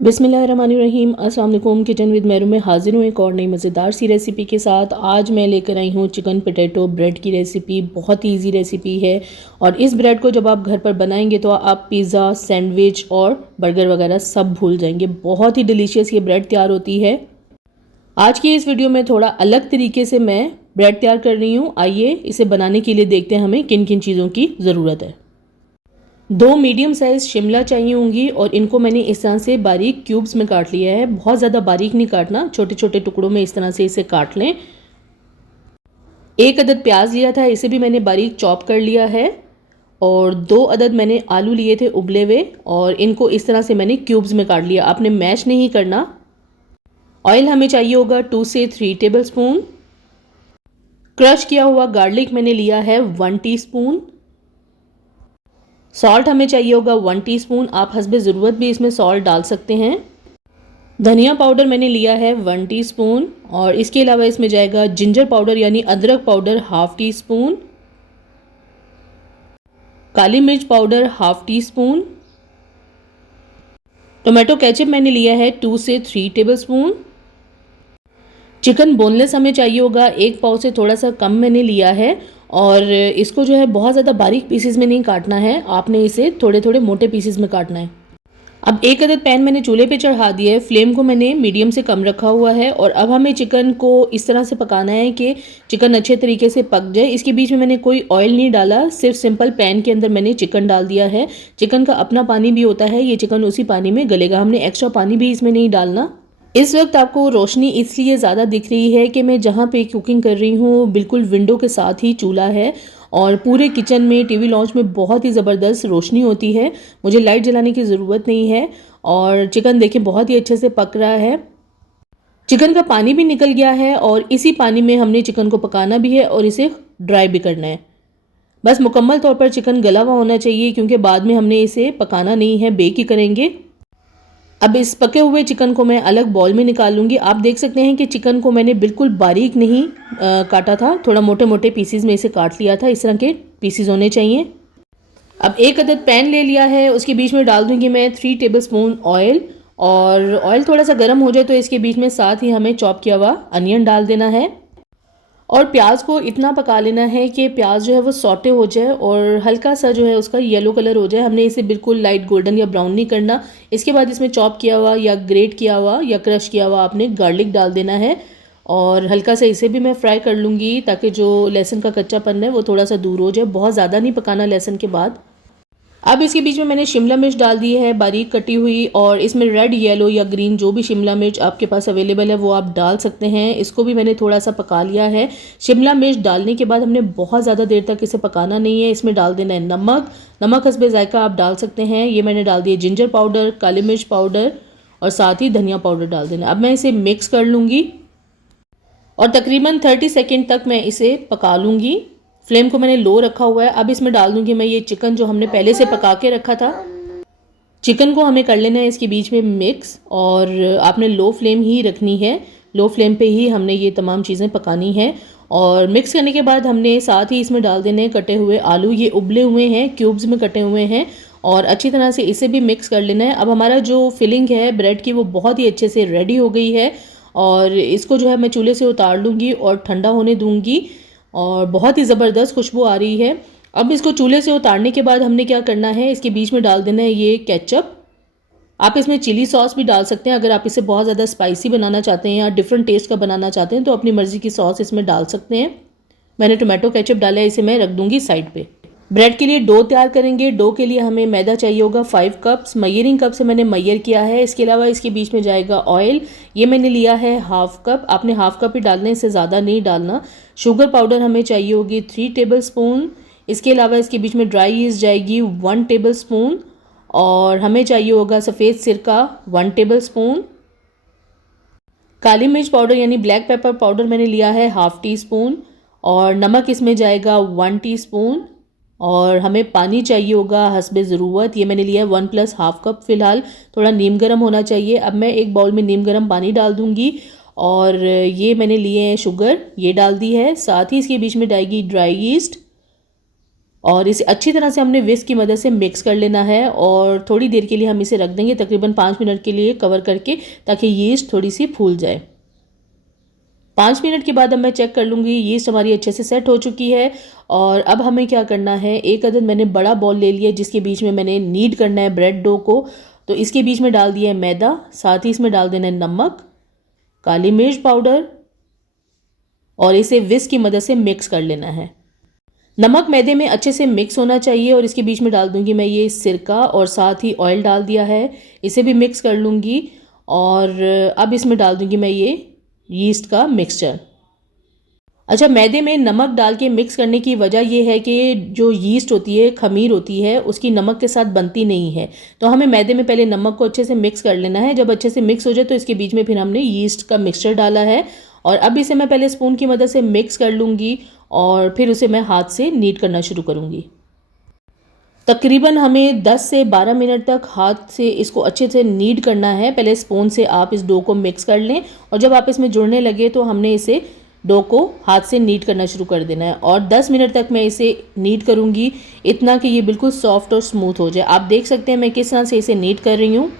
बिस्मिल्लाहिर्रहमानिर्रहीम। अस्सलाम वालेकुम। किचन विद मेरू में हाजिर हूँ एक और नई मज़ेदार सी रेसिपी के साथ। आज मैं लेकर आई हूँ चिकन पोटैटो ब्रेड की रेसिपी। बहुत ही ईजी रेसिपी है और इस ब्रेड को जब आप घर पर बनाएंगे तो आप पिज़्ज़ा, सैंडविच और बर्गर वगैरह सब भूल जाएंगे। बहुत ही डिलीशियस ये ब्रेड तैयार होती है। आज की इस वीडियो में थोड़ा अलग तरीके से मैं ब्रेड तैयार कर रही हूँ। आइए इसे बनाने के लिए देखते हैं हमें किन किन चीज़ों की ज़रूरत है। 2 मीडियम साइज़ शिमला चाहिए होंगी और इनको मैंने इस तरह से बारीक क्यूब्स में काट लिया है। बहुत ज़्यादा बारीक नहीं काटना, छोटे छोटे टुकड़ों में इस तरह से इसे काट लें। 1 अदद प्याज लिया था, इसे भी मैंने बारीक चॉप कर लिया है। और 2 अदद मैंने आलू लिए थे उबले हुए और इनको इस तरह से मैंने क्यूब्स में काट लिया। आपने मैश नहीं करना। ऑयल हमें चाहिए होगा 2 से 3 टेबल स्पून। क्रश किया हुआ गार्लिक मैंने लिया है 1 टीस्पून। सॉल्ट हमें चाहिए होगा 1 टीस्पून। आप हस्बे ज़रूरत भी इसमें सॉल्ट डाल सकते हैं। धनिया पाउडर मैंने लिया है 1 टीस्पून और इसके अलावा इसमें जाएगा जिंजर पाउडर यानी अदरक पाउडर हाफ टी स्पून, काली मिर्च powder half tea spoon, tomato ketchup मैंने लिया है 2 से 3 टेबल स्पून। चिकन बोनलेस हमें चाहिए होगा, 1 पाव से थोड़ा सा कम मैंने लिया है और इसको जो है बहुत ज़्यादा बारीक पीसेस में नहीं काटना है, आपने इसे थोड़े थोड़े मोटे पीसेस में काटना है। अब 1 अदद पैन मैंने चूल्हे पे चढ़ा दिया है। फ्लेम को मैंने मीडियम से कम रखा हुआ है और अब हमें चिकन को इस तरह से पकाना है कि चिकन अच्छे तरीके से पक जाए। इसके बीच में मैंने कोई ऑयल नहीं डाला, सिर्फ सिंपल पैन के अंदर मैंने चिकन डाल दिया है। चिकन का अपना पानी भी होता है, ये चिकन उसी पानी में गलेगा, हमने एक्स्ट्रा पानी भी इसमें नहीं डालना। इस वक्त आपको रोशनी इसलिए ज़्यादा दिख रही है कि मैं जहाँ पे कुकिंग कर रही हूँ बिल्कुल विंडो के साथ ही चूल्हा है और पूरे किचन में टीवी लॉन्च में बहुत ही ज़बरदस्त रोशनी होती है। मुझे लाइट जलाने की ज़रूरत नहीं है और चिकन देखिए बहुत ही अच्छे से पक रहा है। चिकन का पानी भी निकल गया है और इसी पानी में हमने चिकन को पकाना भी है और इसे ड्राई भी करना है। बस मुकम्मल तौर पर चिकन गला हुआ होना चाहिए क्योंकि बाद में हमने इसे पकाना नहीं है, बेक ही करेंगे। अब इस पके हुए चिकन को मैं अलग बाउल में निकाल लूँगी। आप देख सकते हैं कि चिकन को मैंने बिल्कुल बारीक नहीं काटा था, थोड़ा मोटे मोटे पीसीज में इसे काट लिया था। इस तरह के पीसीज होने चाहिए। अब 1 अदद पैन ले लिया है, उसके बीच में डाल दूँगी मैं 3 टेबल स्पून ऑयल और ऑयल थोड़ा सा गर्म हो जाए तो इसके बीच में साथ ही हमें चॉप किया हुआ अनियन डाल देना है और प्याज को इतना पका लेना है कि प्याज जो है वो सॉटे हो जाए और हल्का सा जो है उसका येलो कलर हो जाए। हमने इसे बिल्कुल लाइट गोल्डन या ब्राउन नहीं करना। इसके बाद इसमें चॉप किया हुआ या ग्रेट किया हुआ या क्रश किया हुआ आपने गार्लिक डाल देना है और हल्का सा इसे भी मैं फ्राई कर लूँगी ताकि जो लहसुन का कच्चापन है वो थोड़ा सा दूर हो जाए। बहुत ज़्यादा नहीं पकाना लहसुन के बाद। अब इसके बीच में मैंने शिमला मिर्च डाल दी है बारीक कटी हुई और इसमें रेड, येलो या ग्रीन जो भी शिमला मिर्च आपके पास अवेलेबल है वो आप डाल सकते हैं। इसको भी मैंने थोड़ा सा पका लिया है। शिमला मिर्च डालने के बाद हमने बहुत ज़्यादा देर तक इसे पकाना नहीं है। इसमें डाल देना है नमक। नमक हस्बे जायका आप डाल सकते हैं। ये मैंने डाल दिया जिंजर पाउडर, काली मिर्च पाउडर और साथ ही धनिया पाउडर डाल देना। अब मैं इसे मिक्स कर लूँगी और तकरीबन 30 सेकेंड तक मैं इसे पका लूँगी। फ्लेम को मैंने लो रखा हुआ है। अब इसमें डाल दूंगी मैं ये चिकन जो हमने पहले से पका के रखा था। चिकन को हमें कर लेना है इसके बीच में मिक्स और आपने लो फ्लेम ही रखनी है। लो फ्लेम पे ही हमने ये तमाम चीज़ें पकानी है और मिक्स करने के बाद हमने साथ ही इसमें डाल देने कटे हुए आलू। ये उबले हुए हैं, क्यूब्स में कटे हुए हैं और अच्छी तरह से इसे भी मिक्स कर लेना है। अब हमारा जो फिलिंग है ब्रेड की वो बहुत ही अच्छे से रेडी हो गई है और इसको जो है मैं चूल्हे से उतार लूँगी और ठंडा होने दूँगी और बहुत ही ज़बरदस्त खुशबू आ रही है। अब इसको चूल्हे से उतारने के बाद हमने क्या करना है, इसके बीच में डाल देना है ये केचप। आप इसमें चिली सॉस भी डाल सकते हैं अगर आप इसे बहुत ज़्यादा स्पाइसी बनाना चाहते हैं या डिफरेंट टेस्ट का बनाना चाहते हैं तो अपनी मर्ज़ी की सॉस इसमें डाल सकते हैं। मैंने टोमेटो केचप डाला है, इसे मैं रख दूँगी साइड पर। ब्रेड के लिए डो तैयार करेंगे। डो के लिए हमें मैदा चाहिए होगा 5 कप्स। मयरिंग कप से मैंने मैयर किया है। इसके अलावा इसके बीच में जाएगा ऑयल, ये मैंने लिया है हाफ कप। आपने हाफ कप ही डालना है, इससे ज़्यादा नहीं डालना। शुगर पाउडर हमें चाहिए होगी 3 टेबल स्पून। इसके अलावा इसके बीच में ड्राई ईस्ट जाएगी 1 टेबल स्पून और हमें चाहिए होगा सफ़ेद सिरका 1 टेबल स्पून। काली मिर्च पाउडर यानी ब्लैक पेपर पाउडर मैंने लिया है हाफ टी स्पून और नमक इसमें जाएगा 1 टीस्पून और हमें पानी चाहिए होगा हस्बे ज़रूरत। ये मैंने लिया है 1 + हाफ कप। फ़िलहाल थोड़ा नीम गर्म होना चाहिए। अब मैं एक बाउल में नीम गर्म पानी डाल दूँगी और ये मैंने लिए हैं शुगर, ये डाल दी है। साथ ही इसके बीच में जाएगी ड्राई ईस्ट और इसे अच्छी तरह से हमने विस्क की मदद से मिक्स कर लेना है और थोड़ी देर के लिए हम इसे रख देंगे, तकरीबन 5 मिनट के लिए कवर करके, ताकि यीस्ट थोड़ी सी फूल जाए। 5 मिनट के बाद अब मैं चेक कर लूँगी, यीस्ट हमारी अच्छे से सेट हो चुकी है। और अब हमें क्या करना है, एक अदद मैंने बड़ा बॉल ले लिया जिसके बीच में मैंने नीड करना है ब्रेड डो को। तो इसके बीच में डाल दिया है मैदा, साथ ही इसमें डाल देना है नमक, काली मिर्च पाउडर, और इसे विस्क की मदद से मिक्स कर लेना है। नमक मैदे में अच्छे से मिक्स होना चाहिए। और इसके बीच में डाल दूंगी मैं ये सिरका, और साथ ही ऑयल डाल दिया है, इसे भी मिक्स कर लूँगी। और अब इसमें डाल दूंगी मैं ये यीस्ट का मिक्सचर। अच्छा, मैदे में नमक डाल के मिक्स करने की वजह यह है कि जो यीस्ट होती है, खमीर होती है, उसकी नमक के साथ बनती नहीं है। तो हमें मैदे में पहले नमक को अच्छे से मिक्स कर लेना है। जब अच्छे से मिक्स हो जाए तो इसके बीच में फिर हमने यीस्ट का मिक्सचर डाला है, और अब इसे मैं पहले स्पून की मदद से मिक्स कर लूँगी और फिर उसे मैं हाथ से नीड करना शुरू करूँगी। तकरीबन हमें 10 से 12 मिनट तक हाथ से इसको अच्छे से नीड करना है। पहले स्पून से आप इस डो को मिक्स कर लें, और जब आप इसमें जुड़ने लगे तो हमने इसे डो को हाथ से नीड करना शुरू कर देना है। और 10 मिनट तक मैं इसे नीड करूँगी, इतना कि ये बिल्कुल सॉफ्ट और स्मूथ हो जाए। आप देख सकते हैं मैं किस तरह से इसे नीड कर रही हूँ।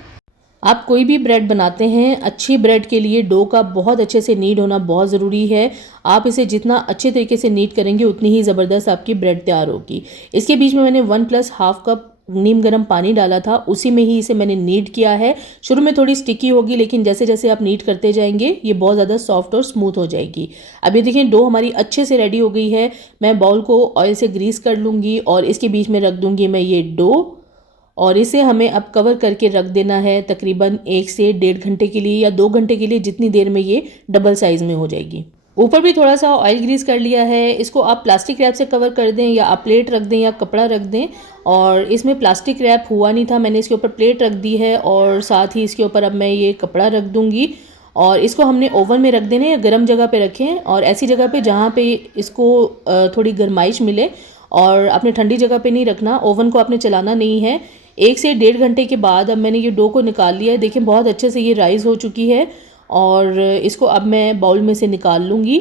आप कोई भी ब्रेड बनाते हैं, अच्छी ब्रेड के लिए डो का बहुत अच्छे से नीड होना बहुत ज़रूरी है। आप इसे जितना अच्छे तरीके से नीड करेंगे उतनी ही ज़बरदस्त आपकी ब्रेड तैयार होगी। इसके बीच में मैंने 1+1/2 कप नीम गर्म पानी डाला था, उसी में ही इसे मैंने नीड किया है। शुरू में थोड़ी स्टिकी होगी, लेकिन जैसे जैसे आप नीड करते जाएंगे ये बहुत ज़्यादा सॉफ्ट और स्मूथ हो जाएगी। अब ये देखें, डो हमारी अच्छे से रेडी हो गई है। मैं बाउल को ऑयल से ग्रीस कर लूँगी और इसके बीच में रख दूँगी मैं ये डो, और इसे हमें अब कवर करके रख देना है तकरीबन 1 से 1.5 घंटे के लिए या 2 घंटे के लिए, जितनी देर में ये डबल साइज़ में हो जाएगी। ऊपर भी थोड़ा सा ऑयल ग्रीस कर लिया है। इसको आप प्लास्टिक रैप से कवर कर दें, या आप प्लेट रख दें, या कपड़ा रख दें। और इसमें प्लास्टिक रैप हुआ नहीं था, मैंने इसके ऊपर प्लेट रख दी है, और साथ ही इसके ऊपर अब मैं ये कपड़ा रख दूँगी। और इसको हमने ओवन में रख देना है, या गर्म जगह पे रखें, और ऐसी जगह पे जहाँ पे इसको थोड़ी गर्माइश मिले। और आपने ठंडी जगह पे नहीं रखना, ओवन को आपने चलाना नहीं है। 1 से 1.5 घंटे के बाद अब मैंने ये डो को निकाल लिया है। देखिए बहुत अच्छे से ये राइज़ हो चुकी है, और इसको अब मैं बाउल में से निकाल लूँगी।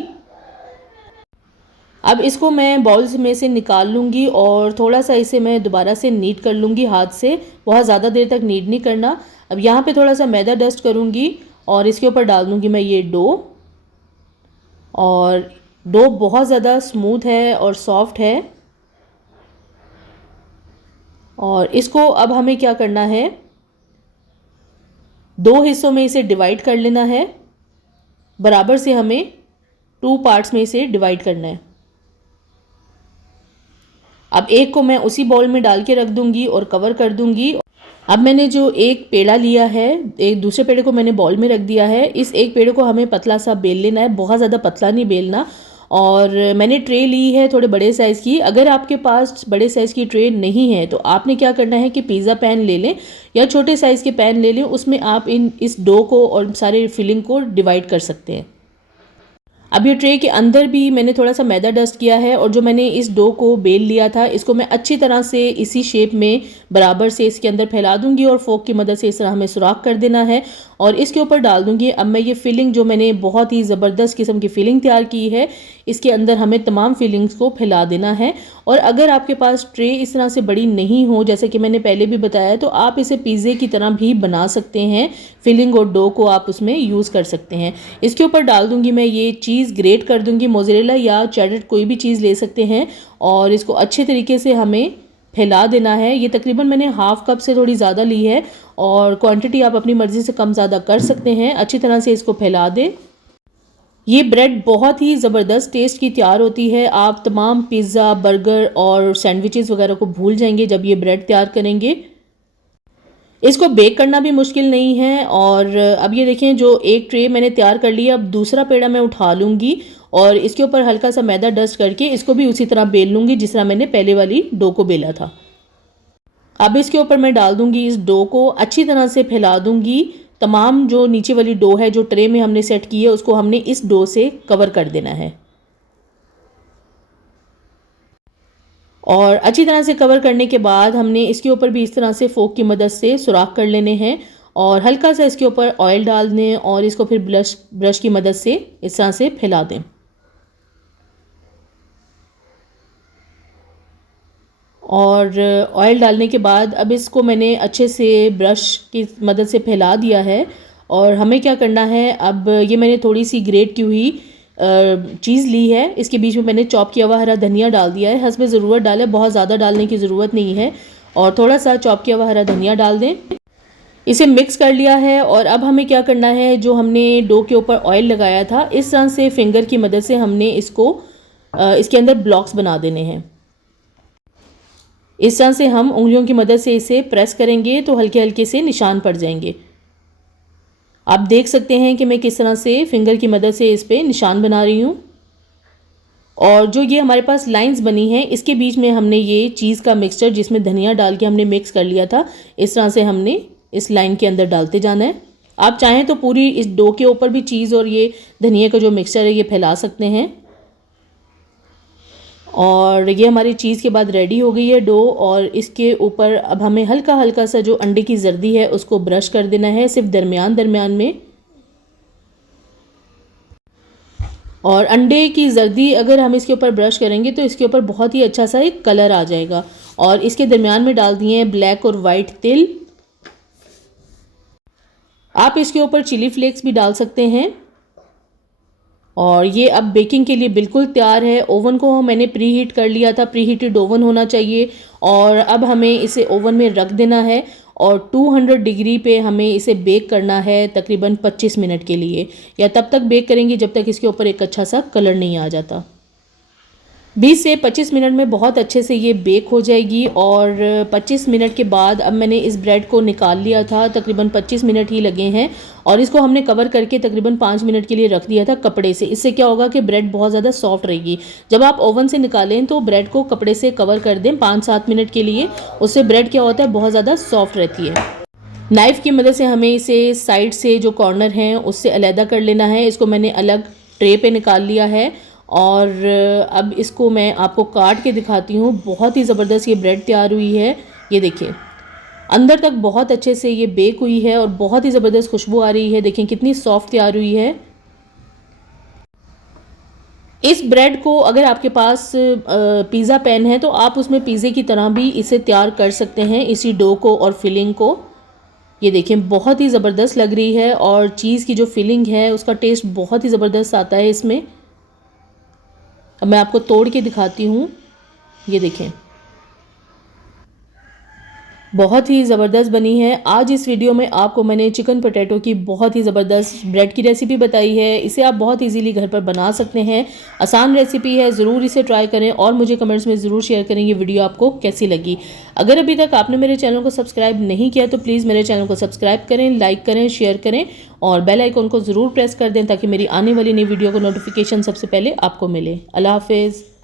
अब इसको मैं बाउल्स में से निकाल लूँगी, और थोड़ा सा इसे मैं दोबारा से नीड कर लूँगी हाथ से। बहुत ज़्यादा देर तक नीड नहीं करना। अब यहाँ पे थोड़ा सा मैदा डस्ट करूँगी, और इसके ऊपर डाल दूँगी मैं ये डो। और डो बहुत ज़्यादा स्मूथ है और सॉफ्ट है। और इसको अब हमें क्या करना है, 2 हिस्सों में इसे डिवाइड कर लेना है। बराबर से हमें 2 पार्ट्स में इसे डिवाइड करना है। अब एक को मैं उसी बाउल में डाल के रख दूंगी और कवर कर दूंगी। अब मैंने जो एक पेड़ा लिया है, एक दूसरे पेड़े को मैंने बाउल में रख दिया है। इस एक पेड़े को हमें पतला सा बेल लेना है, बहुत ज़्यादा पतला नहीं बेलना। और मैंने ट्रे ली है थोड़े बड़े साइज़ की। अगर आपके पास बड़े साइज़ की ट्रे नहीं है तो आपने क्या करना है कि पिज़्ज़ा पैन ले लें, या छोटे साइज़ के पैन ले लें। उसमें आप इस डो को और सारे फिलिंग को डिवाइड कर सकते हैं। अब ये ट्रे के अंदर भी मैंने थोड़ा सा मैदा डस्ट किया है, और जो मैंने इस डो को बेल लिया था इसको मैं अच्छी तरह से इसी शेप में बराबर से इसके अंदर फैला दूंगी, और फोक की मदद से इस तरह हमें सुराख कर देना है। और इसके ऊपर डाल दूंगी अब मैं ये फिलिंग, जो मैंने बहुत ही ज़बरदस्त किस्म की फिलिंग तैयार की है। इसके अंदर हमें तमाम फिलिंग्स को फैला देना है। और अगर आपके पास ट्रे इस तरह से बड़ी नहीं हो, जैसे कि मैंने पहले भी बताया, तो आप इसे पिज़्ज़े की तरह भी बना सकते हैं। फिलिंग और डो को आप उसमें यूज़ कर सकते हैं। इसके ऊपर डाल दूंगी मैं ये चीज़, ग्रेट कर दूंगी, मोज़रेला या चेडर कोई भी चीज़ ले सकते हैं। और इसको अच्छे तरीके से हमें फैला देना है। ये तकरीबन मैंने 1/2 कप से थोड़ी ज़्यादा ली है, और क्वांटिटी आप अपनी मर्ज़ी से कम ज़्यादा कर सकते हैं। अच्छी तरह से इसको फैला दें। ये ब्रेड बहुत ही ज़बरदस्त टेस्ट की तैयार होती है। आप तमाम पिज़्ज़ा, बर्गर और सैंडविचेस वगैरह को भूल जाएंगे जब ये ब्रेड तैयार करेंगे। इसको बेक करना भी मुश्किल नहीं है। और अब ये देखें, जो एक ट्रे मैंने तैयार कर लिया, अब दूसरा पेड़ा मैं उठा लूँगी और इसके ऊपर हल्का सा मैदा डस्ट करके इसको भी उसी तरह बेल लूँगी जिस तरह मैंने पहले वाली डो को बेला था। अब इसके ऊपर मैं डाल दूँगी इस डो को, अच्छी तरह से फैला दूँगी। तमाम जो नीचे वाली डो है, जो ट्रे में हमने सेट की है, उसको हमने इस डो से कवर कर देना है। और अच्छी तरह से कवर करने के बाद हमने इसके ऊपर भी इस तरह से फोक की मदद से सुराख कर लेने हैं, और हल्का सा इसके ऊपर ऑयल डाल दें, और इसको फिर ब्रश की मदद से इस तरह से फैला दें। और ऑयल डालने के बाद अब इसको मैंने अच्छे से ब्रश की मदद से फैला दिया है। और हमें क्या करना है, अब ये मैंने थोड़ी सी ग्रेट की हुई चीज़ ली है, इसके बीच में मैंने चॉप किया हुआ हरा धनिया डाल दिया है। हस्ब ज़रूरत डालें, बहुत ज़्यादा डालने की ज़रूरत नहीं है। और थोड़ा सा चॉप किया हुआ हरा धनिया डाल दें। इसे मिक्स कर लिया है और अब हमें क्या करना है, जो हमने डो के ऊपर ऑयल लगाया था, इस तरह से फिंगर की मदद से हमने इसको इसके अंदर ब्लॉक्स बना देने हैं। इस तरह से हम उंगलियों की मदद से इसे प्रेस करेंगे तो हल्के हल्के से निशान पड़ जाएंगे। आप देख सकते हैं कि मैं किस तरह से फिंगर की मदद से इस पे निशान बना रही हूँ। और जो ये हमारे पास लाइंस बनी हैं, इसके बीच में हमने ये चीज़ का मिक्सचर जिसमें धनिया डाल के हमने मिक्स कर लिया था, इस तरह से हमने इस लाइन के अंदर डालते जाना है। आप चाहें तो पूरी इस डो के ऊपर भी चीज़ और ये धनिया का जो मिक्सचर है ये फैला सकते हैं। और ये हमारी चीज़ के बाद रेडी हो गई है डो। और इसके ऊपर अब हमें हल्का हल्का सा जो अंडे की जर्दी है उसको ब्रश कर देना है, सिर्फ दरमियान दरमियान में। और अंडे की जर्दी अगर हम इसके ऊपर ब्रश करेंगे तो इसके ऊपर बहुत ही अच्छा सा एक कलर आ जाएगा। और इसके दरमियान में डाल दिए हैं ब्लैक और वाइट तिल। आप इसके ऊपर चिली फ्लेक्स भी डाल सकते हैं। और ये अब बेकिंग के लिए बिल्कुल तैयार है। ओवन को मैंने प्री हीट कर लिया था, प्री हीटेड ओवन होना चाहिए। और अब हमें इसे ओवन में रख देना है और 200 डिग्री पे हमें इसे बेक करना है तकरीबन 25 मिनट के लिए, या तब तक बेक करेंगे जब तक इसके ऊपर एक अच्छा सा कलर नहीं आ जाता। 20 से 25 मिनट में बहुत अच्छे से ये बेक हो जाएगी। और 25 मिनट के बाद अब मैंने इस ब्रेड को निकाल लिया था, तकरीबन 25 मिनट ही लगे हैं। और इसको हमने कवर करके तकरीबन 5 मिनट के लिए रख दिया था कपड़े से। इससे क्या होगा कि ब्रेड बहुत ज़्यादा सॉफ्ट रहेगी। जब आप ओवन से निकालें तो ब्रेड को कपड़े से कवर कर दें 5-7 मिनट के लिए, उससे ब्रेड क्या होता है, बहुत ज़्यादा सॉफ्ट रहती है। नाइफ़ की मदद से हमें इसे साइड से जो कॉर्नर हैं उससे अलहदा कर लेना है। इसको मैंने अलग ट्रे पे निकाल लिया है और अब इसको मैं आपको काट के दिखाती हूँ। बहुत ही ज़बरदस्त ये ब्रेड तैयार हुई है। ये देखिए, अंदर तक बहुत अच्छे से ये बेक हुई है और बहुत ही ज़बरदस्त खुशबू आ रही है। देखें कितनी सॉफ्ट तैयार हुई है। इस ब्रेड को अगर आपके पास पिज़्ज़ा पैन है तो आप उसमें पिज़्ज़े की तरह भी इसे तैयार कर सकते हैं, इसी डो को और फिलिंग को। ये देखें बहुत ही ज़बरदस्त लग रही है और चीज़ की जो फिलिंग है उसका टेस्ट बहुत ही ज़बरदस्त आता है इसमें। अब मैं आपको तोड़ के दिखाती हूँ। ये देखें, बहुत ही ज़बरदस्त बनी है। आज इस वीडियो में आपको मैंने चिकन पोटैटो की बहुत ही ज़बरदस्त ब्रेड की रेसिपी बताई है। इसे आप बहुत इजीली घर पर बना सकते हैं। आसान रेसिपी है, ज़रूर इसे ट्राई करें और मुझे कमेंट्स में ज़रूर शेयर करें ये वीडियो आपको कैसी लगी। अगर अभी तक आपने मेरे चैनल को सब्सक्राइब नहीं किया तो प्लीज़ मेरे चैनल को सब्सक्राइब करें, लाइक करें, शेयर करें और बेल आइकन को ज़रूर प्रेस कर दें ताकि मेरी आने वाली नई वीडियो को नोटिफिकेशन सबसे पहले आपको मिले। अल्लाह हाफिज़।